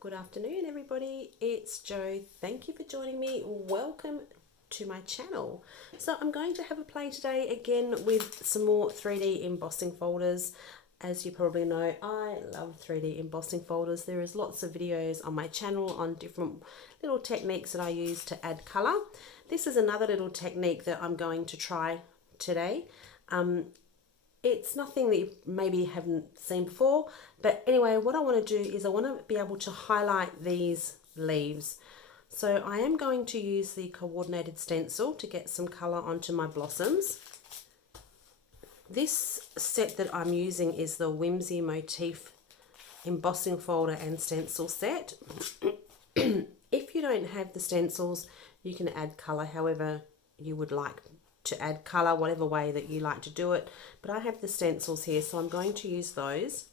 Good afternoon, everybody. It's Jo. Thank you for joining me. Welcome to my channel. So I'm going to have a play today again with some more 3D embossing folders. As you probably know, I love 3D embossing folders. There is lots of videos on my channel on different little techniques that I use to add color. This is another little technique that I'm going to try today. It's nothing that you maybe haven't seen before, but anyway, what I want to do is I want to be able to highlight these leaves. So I am going to use the coordinated stencil to get some color onto my blossoms. This set that I'm using is the Whimsy Motif embossing folder and stencil set. If you don't have the stencils, you can add color however you would like to add color, whatever way that you like to do it. But I have the stencils here, so I'm going to use those.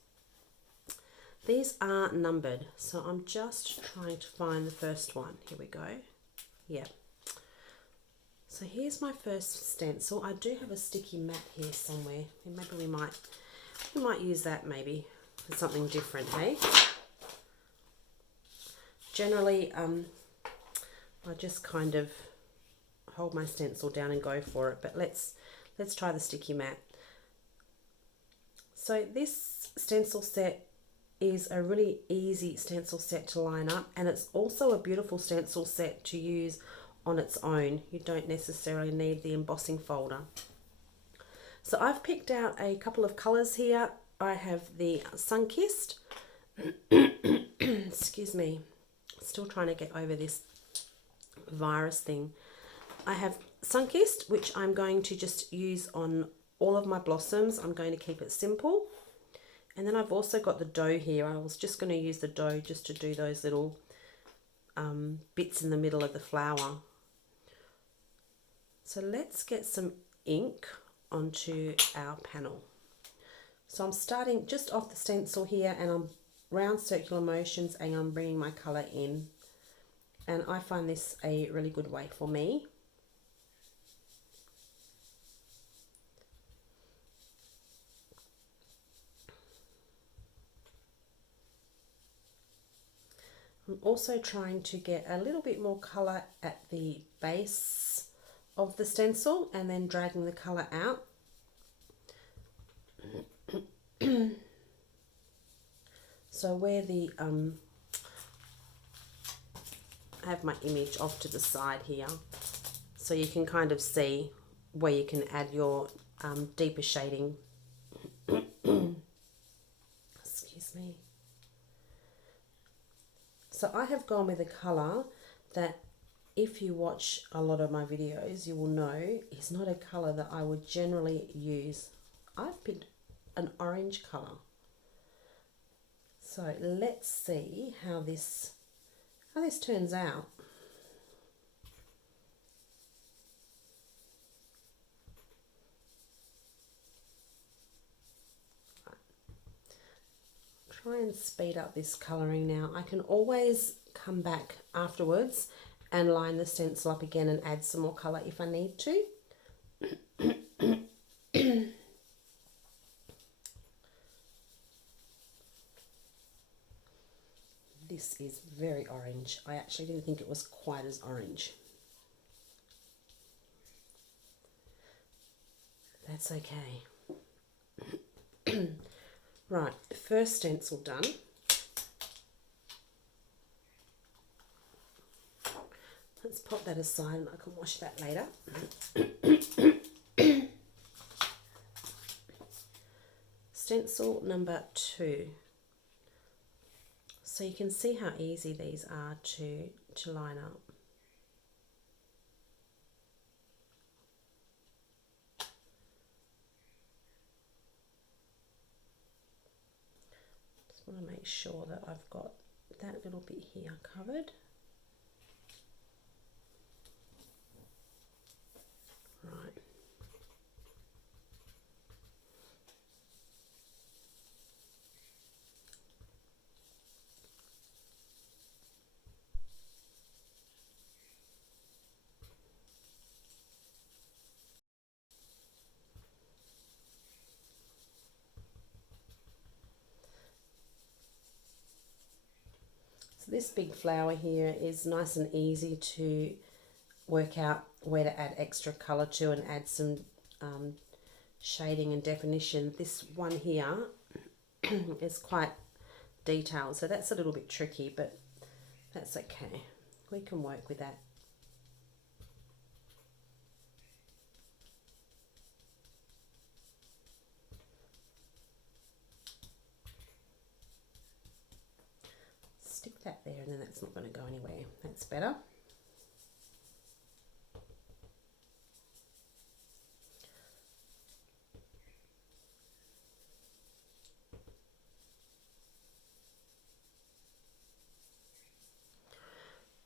These are numbered, so I'm just trying to find the first one. Here we go. Yeah. So here's my first stencil. I do have a sticky mat here somewhere. Maybe we might use that maybe for something different, hey? Generally, I just kind of hold my stencil down and go for it, but let's try the sticky mat. So this stencil set is a really easy stencil set to line up, and it's also a beautiful stencil set to use on its own. You don't necessarily need the embossing folder. So I've picked out a couple of colors here. I have the Sun-Kissed. Excuse me, still trying to get over this virus thing. I have Sun-Kissed, which I'm going to just use on all of my blossoms. I'm going to keep it simple. And then I've also got the dough here. I was just going to use the dough just to do those little bits in the middle of the flower. So let's get some ink onto our panel. So I'm starting just off the stencil here, and I'm round circular motions, and I'm bringing my colour in. And I find this a really good way for me. I'm also trying to get a little bit more colour at the base of the stencil and then dragging the colour out. So where the I have my image off to the side here, so you can kind of see where you can add your deeper shading. Excuse me. So I have gone with a colour that, if you watch a lot of my videos, you will know is not a colour that I would generally use. I've picked an orange colour. So let's see how this turns out. Try and speed up this colouring now. I can always come back afterwards and line the stencil up again and add some more colour if I need to. This is very orange. I actually didn't think it was quite as orange. That's okay. Right, first stencil done. Let's pop that aside and I can wash that later. Stencil number 2. So you can see how easy these are to line up. Just want to make sure that I've got that little bit here covered. Right. So this big flower here is nice and easy to work out where to add extra colour to and add some shading and definition. This one here is quite detailed, so that's a little bit tricky, but that's okay. We can work with that. Stick that there, and then that's not going to go anywhere. That's better.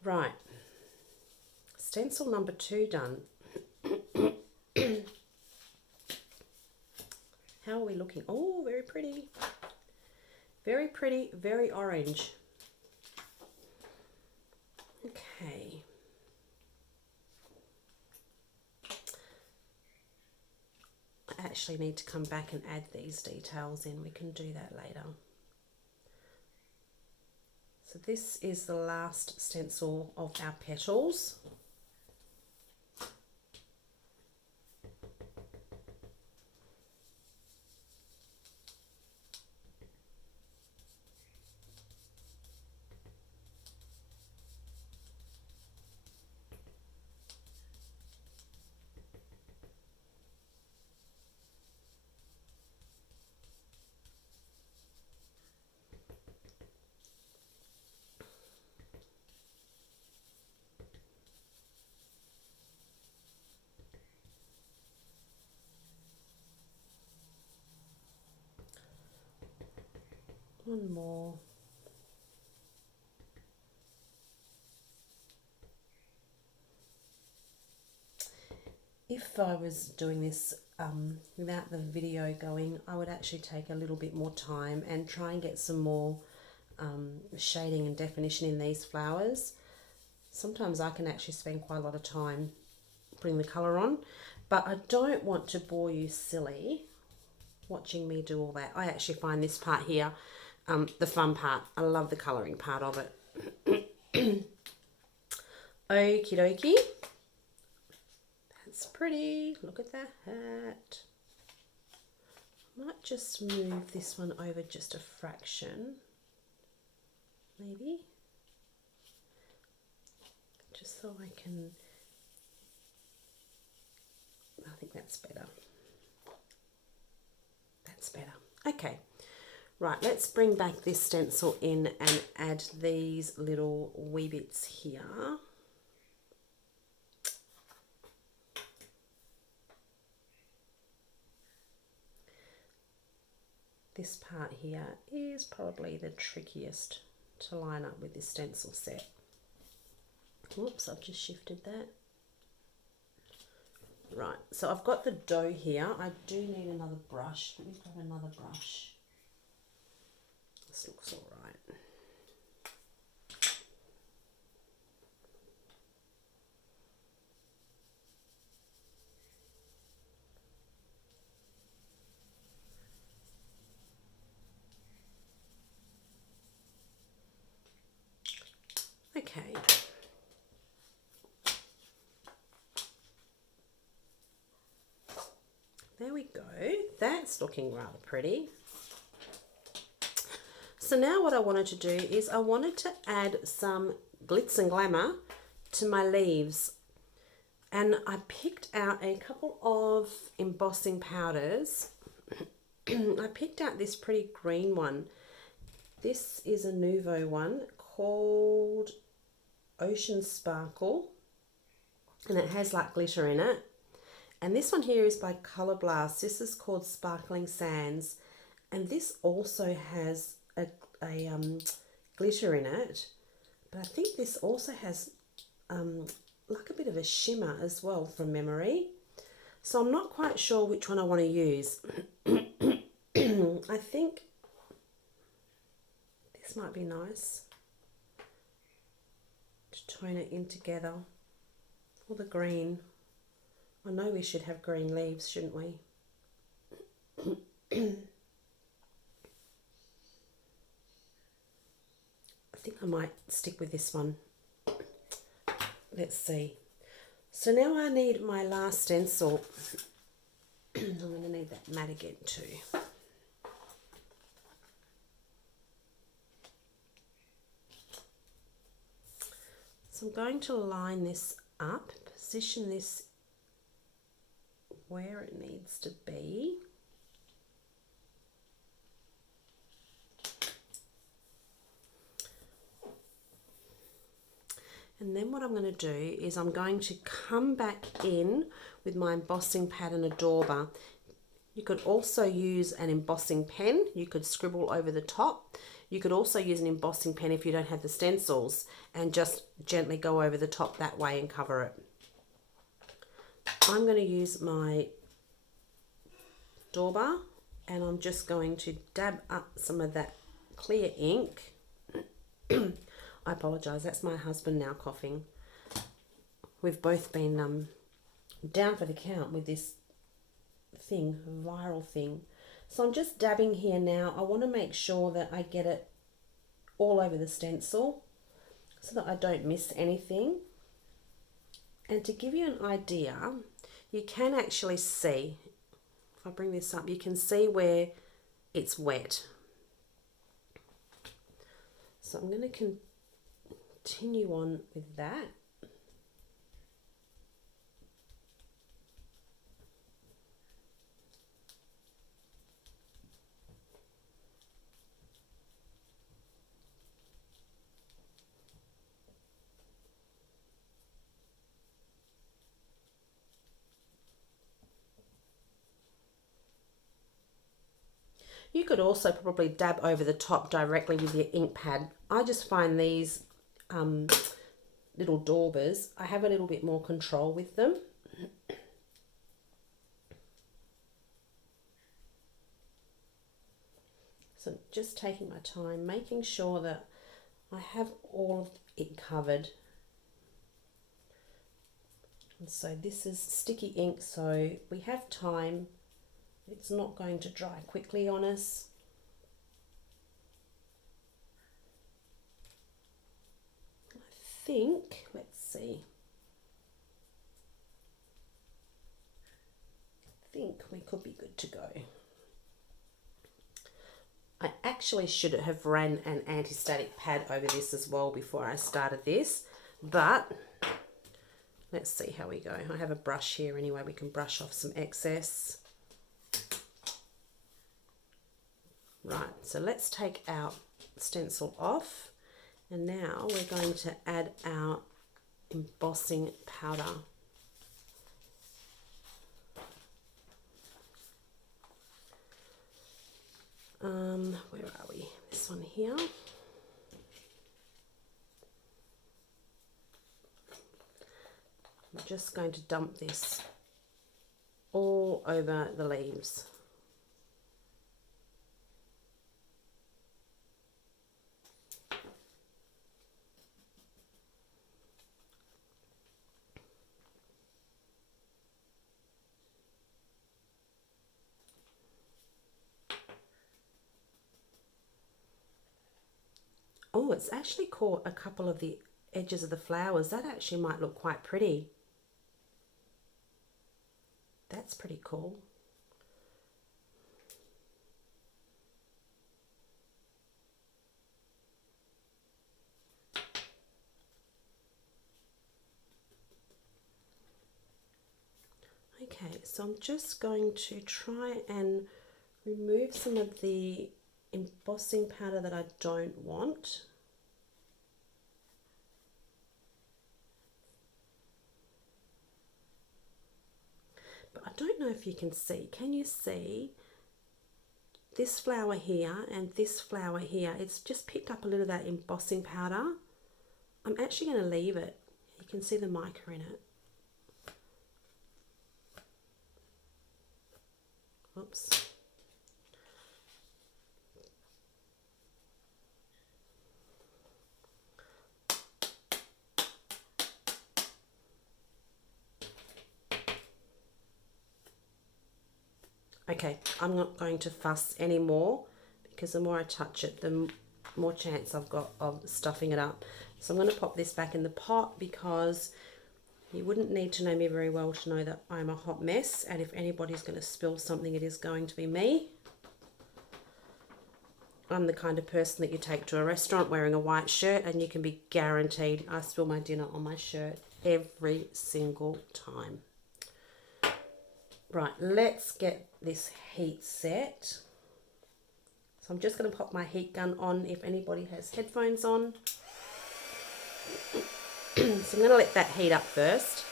Right, stencil number 2 done. How are we looking? Oh, very pretty. Very pretty, very orange. Okay. I actually need to come back and add these details in. We can do that later. So this is the last stencil of our petals. One more. If I was doing this without the video going, I would actually take a little bit more time and try and get some more shading and definition in these flowers. Sometimes I can actually spend quite a lot of time putting the colour on, but I don't want to bore you silly watching me do all that. I actually find this part here the fun part. I love the colouring part of it. Okie dokie. That's pretty. Look at that hat. Might just move this one over just a fraction. Maybe. Just so I can... I think that's better. That's better. Okay. Right, let's bring back this stencil in and add these little wee bits here. This part here is probably the trickiest to line up with this stencil set. Whoops, I've just shifted that. Right, so I've got the dough here. I do need another brush. Let me grab another brush. This looks all right. Okay. There we go. That's looking rather pretty. So now what I wanted to do is I wanted to add some Glitz and Glamour to my leaves. And I picked out a couple of embossing powders. I picked out this pretty green one. This is a Nouveau one called Ocean Sparkle. And it has like glitter in it. And this one here is by Color Blast. This is called Sparkling Sands. And this also has a glitter in it. But I think this also has like a bit of a shimmer as well from memory. So I'm not quite sure which one I want to use. I think this might be nice to tone it in together. Or the green. I know we should have green leaves, shouldn't we? I think I might stick with this one. Let's see. So now I need my last stencil. I'm going to need that mat again too. So I'm going to line this up, position this where it needs to be. And then what I'm going to do is I'm going to come back in with my embossing pad and a dauber. You could also use an embossing pen. You could scribble over the top. You could also use an embossing pen if you don't have the stencils and just gently go over the top that way and cover it. I'm going to use my dauber and I'm just going to dab up some of that clear ink. I apologise, that's my husband now coughing. We've both been down for the count with this thing, viral thing. So I'm just dabbing here now. I want to make sure that I get it all over the stencil so that I don't miss anything. And to give you an idea, you can actually see, if I bring this up, you can see where it's wet. So I'm going to continue on with that. You could also probably dab over the top directly with your ink pad. I just find these little daubers, I have a little bit more control with them. So just taking my time, making sure that I have all of it covered. And so this is sticky ink, so we have time. It's not going to dry quickly on us. I think, let's see. I think we could be good to go. I actually should have ran an anti-static pad over this as well before I started this, but let's see how we go. I have a brush here anyway, we can brush off some excess. Right, so let's take our stencil off, and now we're going to add our embossing powder. Where are we? This one here. I'm just going to dump this all over the leaves. Oh, it's actually caught a couple of the edges of the flowers. That actually might look quite pretty. That's pretty cool. Okay, so I'm just going to try and remove some of the embossing powder that I don't want. But I don't know if you can see. Can you see this flower here and this flower here? It's just picked up a little of that embossing powder. I'm actually going to leave it. You can see the mica in it. Oops. Okay, I'm not going to fuss anymore because the more I touch it, the more chance I've got of stuffing it up. So I'm going to pop this back in the pot because you wouldn't need to know me very well to know that I'm a hot mess, and if anybody's going to spill something, it is going to be me. I'm the kind of person that you take to a restaurant wearing a white shirt and you can be guaranteed I spill my dinner on my shirt every single time. Right, let's get this heat set. So I'm just going to pop my heat gun on if anybody has headphones on. So I'm going to let that heat up first.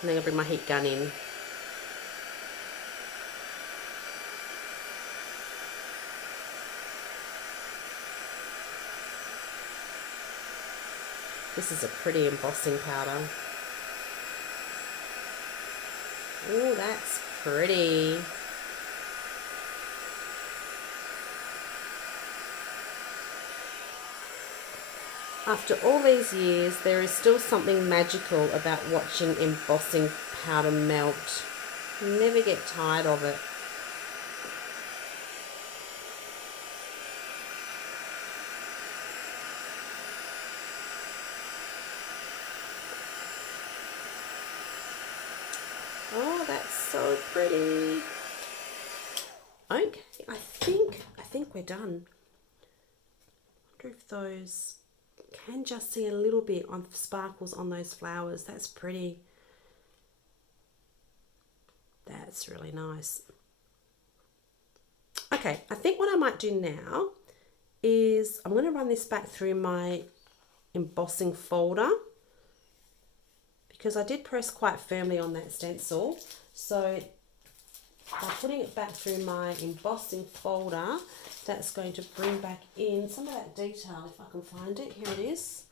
And then I'll bring my heat gun in. This is a pretty embossing powder. Oh, that's pretty. After all these years, there is still something magical about watching embossing powder melt. You never get tired of it. Oh, that's so pretty. Okay, I think we're done. I wonder if those can just see a little bit of sparkles on those flowers. That's pretty. That's really nice. Okay, I think what I might do now is I'm going to run this back through my embossing folder, because I did press quite firmly on that stencil. So by putting it back through my embossing folder, that's going to bring back in some of that detail, if I can find it. Here it is.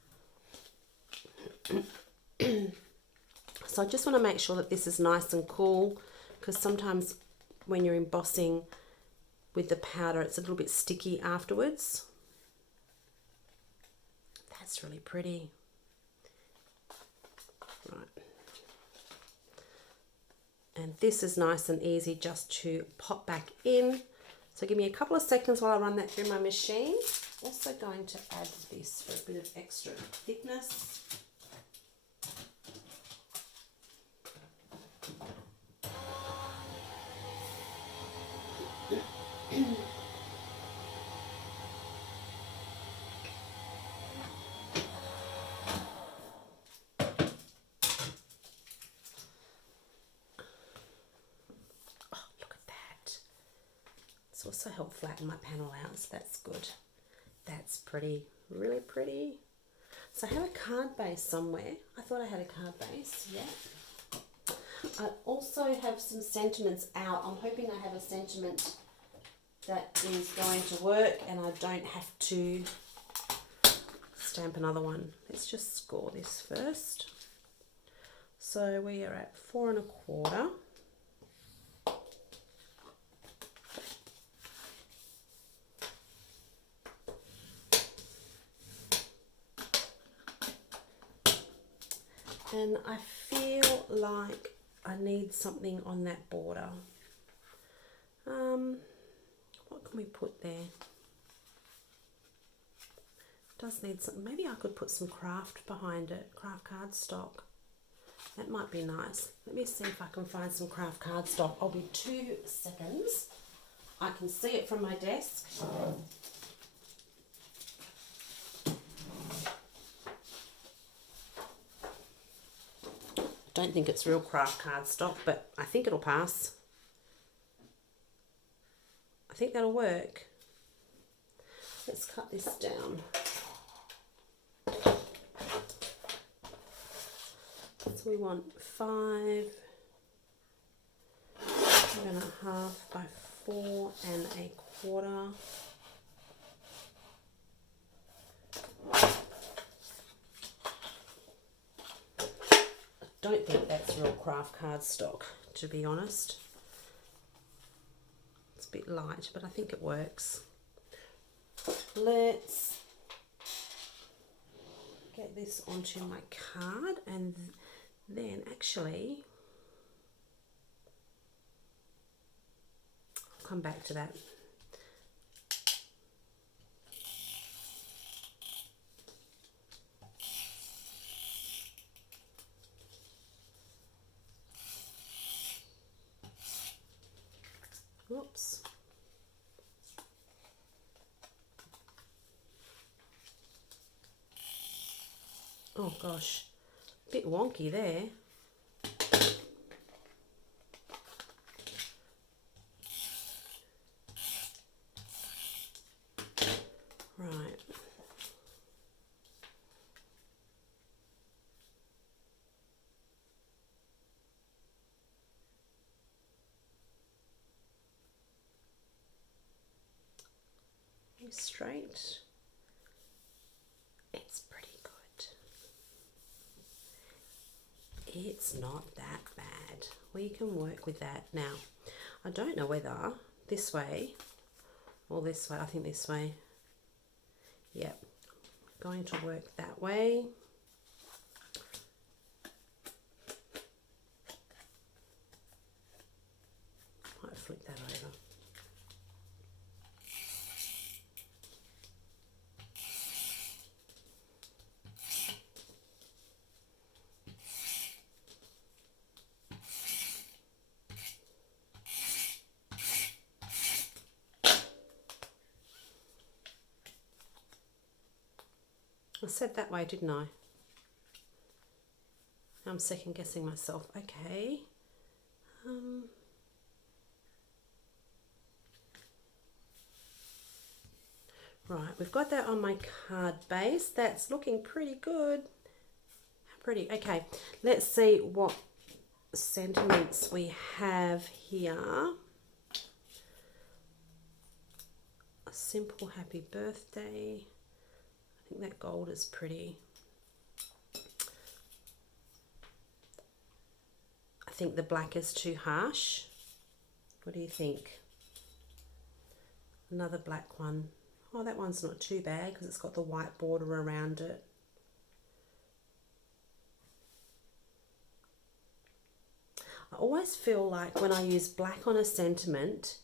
So I just want to make sure that this is nice and cool, because sometimes when you're embossing with the powder, it's a little bit sticky afterwards. That's really pretty. Right. And this is nice and easy just to pop back in. So give me a couple of seconds while I run that through my machine. Also going to add this for a bit of extra thickness. It's also helped flatten my panel out, so that's good. That's pretty, really pretty. So I have a card base somewhere. I thought I had a card base, yeah. I also have some sentiments out. I'm hoping I have a sentiment that is going to work and I don't have to stamp another one. Let's just score this first. So we are at 4 1/4. And I feel like I need something on that border. What can we put there? It does need some. Maybe I could put some craft behind it, craft cardstock. That might be nice. Let me see if I can find some craft cardstock. I'll be 2 seconds. I can see it from my desk. I don't think it's real craft cardstock, but I think it'll pass. I think that'll work. Let's cut this down. So we want 5 1/2 by 4 1/4. I don't think that's real craft cardstock, to be honest. It's a bit light, but I think it works. Let's get this onto my card, and then actually I'll come back to that. Oops. Oh gosh, a bit wonky there. Right. Straight. It's pretty good. It's not that bad. We can work with that. Now, I don't know whether this way or this way. I think this way. Yep. Going to work that way. Might flip that over. I said that way, didn't I? I'm second guessing myself. Okay. Right, we've got that on my card base. That's looking pretty good. Pretty. Okay, let's see what sentiments we have here. A simple happy birthday. I think that gold is pretty. I think the black is too harsh. What do you think? Another black one. Oh, that one's not too bad because it's got the white border around it. I always feel like when I use black on a sentiment,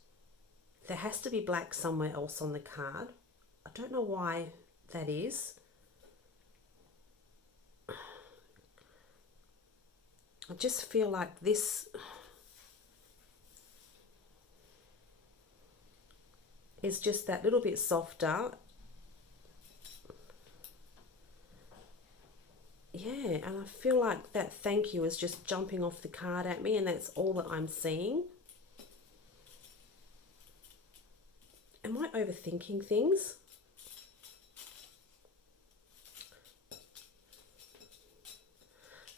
there has to be black somewhere else on the card. I don't know why that is. I just feel like this is just that little bit softer. Yeah, and I feel like that thank you is just jumping off the card at me, and that's all that I'm seeing. Am I overthinking things?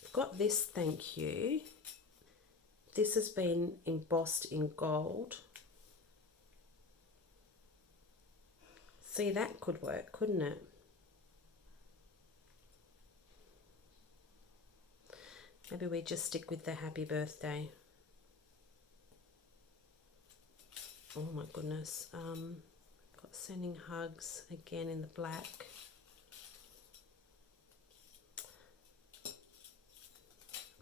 I've got this thank you. This has been embossed in gold. See, that could work, couldn't it? Maybe we just stick with the happy birthday. Oh my goodness. Got sending hugs again in the black.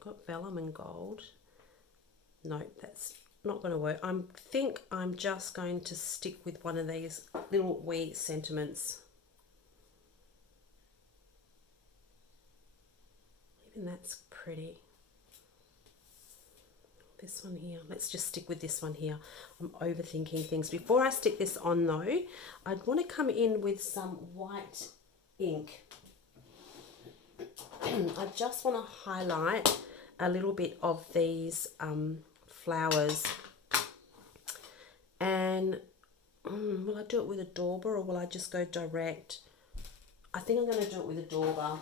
Got vellum and gold. Nope, that's not going to work. I think I'm just going to stick with one of these little wee sentiments. Even that's pretty. This one here, let's just stick with this one here. I'm overthinking things. Before I stick this on though, I'd want to come in with some white ink. I just want to highlight a little bit of these flowers. And will I do it with a dauber or will I just go direct? I think I'm going to do it with a dauber.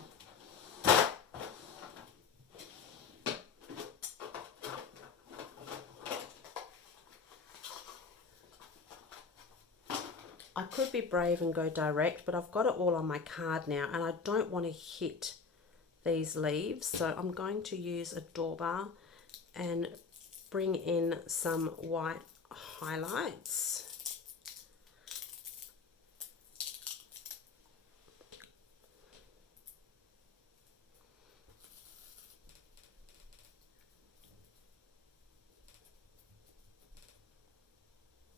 I could be brave and go direct, but I've got it all on my card now and I don't want to hit these leaves, so I'm going to use a dauber and bring in some white highlights.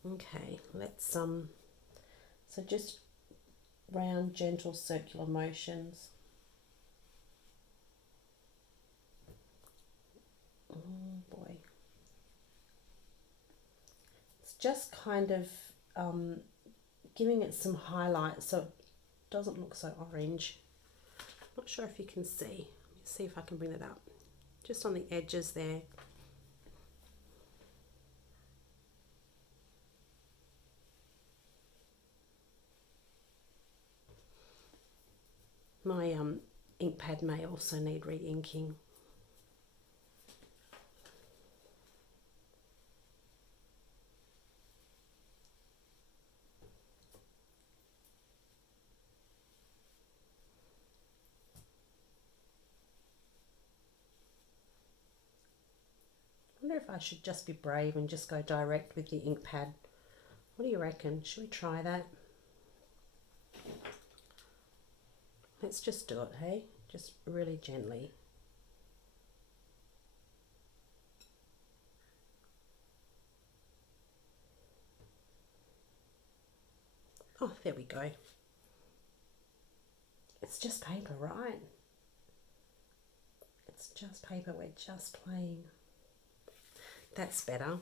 Okay, let's so just round, gentle, circular motions. Oh boy. It's just kind of giving it some highlight so it doesn't look so orange. Not sure if you can see. Let me see if I can bring it up. Just on the edges there. My ink pad may also need re-inking. I wonder if I should just be brave and just go direct with the ink pad. What do you reckon? Should we try that? Let's just do it, hey? Just really gently. Oh, there we go. It's just paper, right? It's just paper, we're just playing. That's better.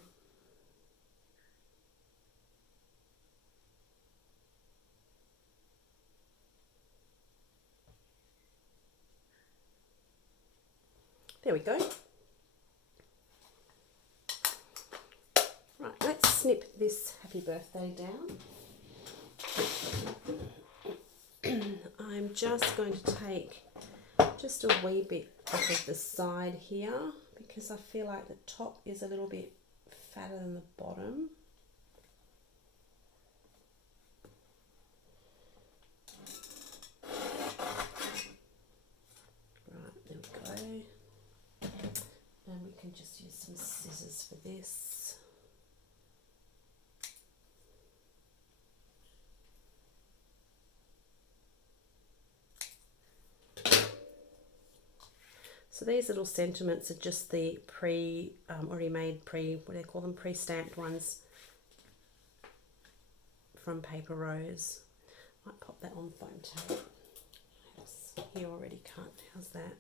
There we go. Right, let's snip this happy birthday down. I'm just going to take just a wee bit off of the side here because I feel like the top is a little bit fatter than the bottom. Right, there we go. And we can just use some scissors for this. So these little sentiments are just the already made what do they call them, pre-stamped ones from Paper Rose. Might pop that on foam tape. It's here already cut. How's that?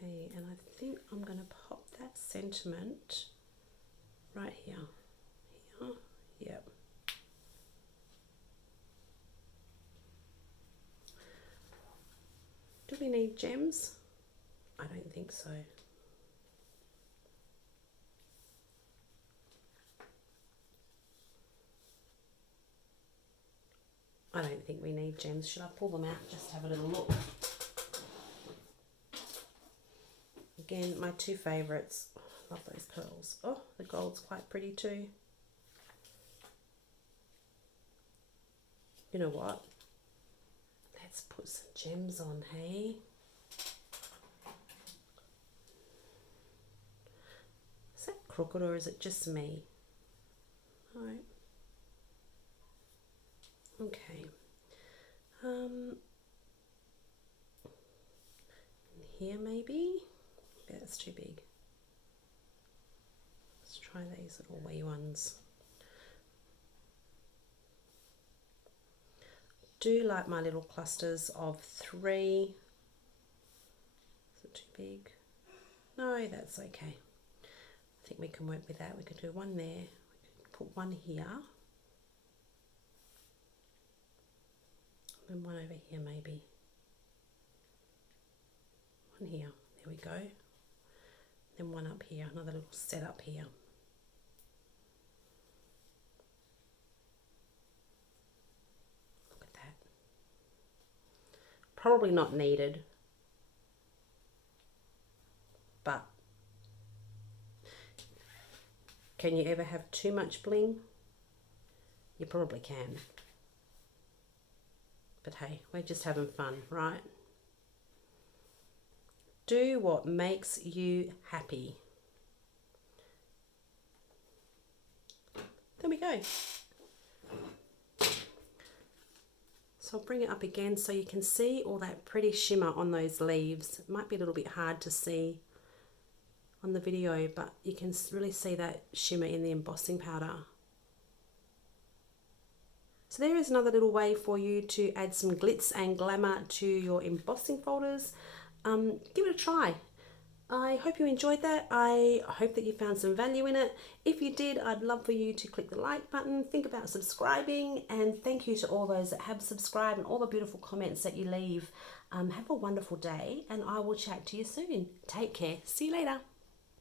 Okay, and I think I'm going to pop that sentiment right here. Here, yep. Do we need gems? I don't think so. I don't think we need gems. Should I pull them out? Just have a little look. Again, my two favourites. Oh, I love those pearls. Oh, the gold's quite pretty too. You know what? Let's put some gems on, hey? Is that crooked or is it just me? No. Okay. Here maybe? Yeah, that's too big. Let's try these little wee ones. Do like my little clusters of 3. Is it too big? No, that's okay. I think we can work with that. We could do one there. We could put one here. And one over here maybe. One here. There we go. Then one up here. Another little set up here. Probably not needed, but can you ever have too much bling? You probably can. But hey, we're just having fun, right? Do what makes you happy. There we go. So I'll bring it up again so you can see all that pretty shimmer on those leaves. It might be a little bit hard to see on the video, but you can really see that shimmer in the embossing powder. So there is another little way for you to add some glitz and glamour to your embossing folders. Give it a try. I hope you enjoyed that. I hope that you found some value in it. If you did, I'd love for you to click the like button, think about subscribing, and thank you to all those that have subscribed and all the beautiful comments that you leave. Have a wonderful day, and I will chat to you soon. Take care. See you later.